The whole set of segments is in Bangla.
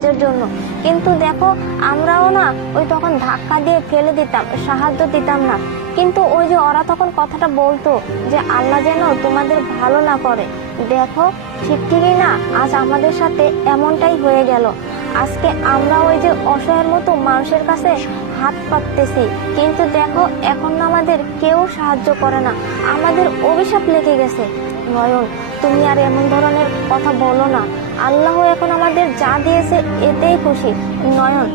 জন্য। কিন্তু দেখো আমরাও না ওই তখন ধাক্কা দিয়ে ফেলে দিতাম, সাহায্য দিতাম না। কিন্তু ওই যে ওরা তখন কথাটা বলতো যে আল্লাহ যেন তোমাদের ভালো না করে। দেখো ঠিকই না, আজ আমাদের সাথে এমনটাই হয়ে গেল। আজকে আমরা ওই যে অসহায়ের মতো মানুষের কাছে হাত পাততেছি, কিন্তু দেখো এখন আমাদের কেউ সাহায্য করে না, আমাদের অভিশাপ লেগে গেছে। নয়ন, তুমি আর এমন ধরনের কথা বলো না। আল্লাহ এখন আমাদের যা দিয়েছে এতেই খুশি। নয়ন,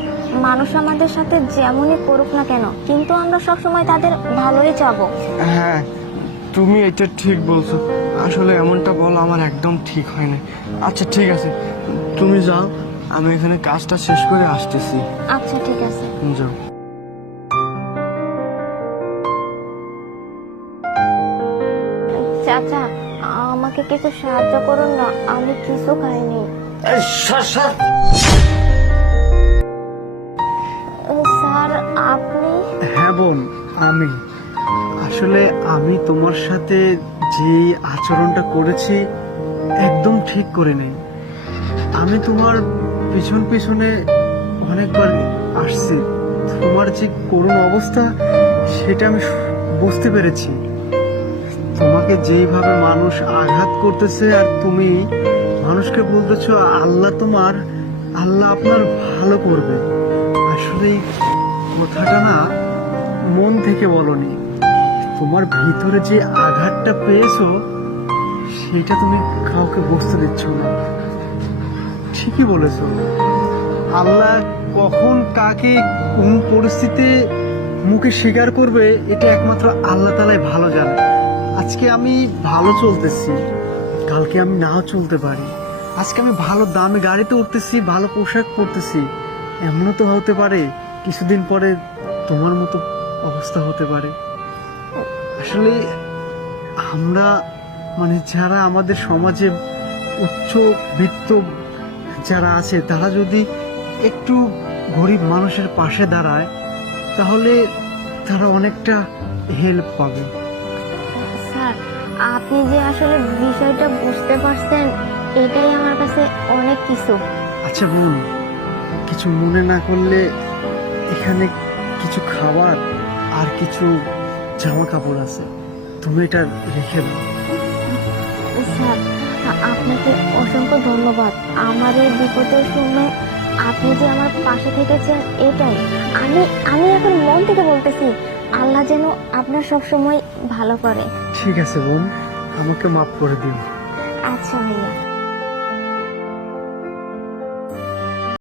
মানুষ আমাদের সাথে যেমনই করুক না কেন, কিন্তু আমরা সবসময় তাদের ভালোই চাবো। হ্যাঁ, তুমি এটা ঠিক বলছো। আসলে এমনটা বলা আমার একদম ঠিক হয় না। আচ্ছা ঠিক আছে, তুমি যাও, আমি এখানে কাজটা শেষ করে আসতেছি। আচ্ছা ঠিক আছে। যাও। চাচা, আমাকে কিছু সাহায্য করুন না, আমি কিছু খাইনি। স্যার আপনি? হ্যাঁ বোন, আমি আসলে তোমার সাথে যে আচরণটা করেছি একদম ঠিক করে নেই। আমি তোমার পিছন পিছনে অনেকবার আসছি, তোমার যে করুণ অবস্থা সেটা আমি বুঝতে পেরেছি। তোমাকে যেইভাবে মানুষ আঘাত করতেছে আর তুমি মানুষকে বলতেছো আল্লাহ আপনার ভালো করবে। আসলে এই কথাটা না মন থেকে বলনি, তোমার ভিতরে যে আঘাতটা পেয়েছো সেটা তুমি কাউকে বুঝতে দিচ্ছ না। ঠিকই বলেছো, আল্লাহ কখন কাকে কোন পরিস্থিতিতে মুখে স্বীকার করবে এটা একমাত্র আল্লাহ তাআলাই ভালো জানে। আজকে আমি ভালো চলতেছি, কালকে আমি নাও চলতে পারি। আজকে আমি ভালো দামি গাড়িতে উঠতেছি, ভালো পোশাক পরতেছি, এমনও তো হতে পারে কিছুদিন পরে তোমার মতো অবস্থা হতে পারে। আসলে আমরা যারা আমাদের সমাজে উচ্চবিত্ত যারা আছে তারা যদি একটু গরিব মানুষের পাশে দাঁড়ায় তাহলে তারা অনেকটা হেল্প পাবে। স্যার, আপনি যে আসলে বিষয়টা বুঝতে পারছেন এটাই আমার কাছে অনেক কিছু। আচ্ছা বোন, কিছু মনে না করলে এখানে কিছু খাবার আর কিছু জামা কাপড় আছে, তুমি এটা রেখে দাও। স্যার, আপনাকে অসংখ্য ধন্যবাদ। আমার এই বিপদের সময় আপনি যে আমার পাশে থেকেছেন এটাই আমি এখন মন থেকে বলতেছি, আল্লাহ যেন আপনার সব সময় ভালো করে। ঠিক আছে বোন, আমাকে মাফ করে দিন। আচ্ছা ভাইয়া।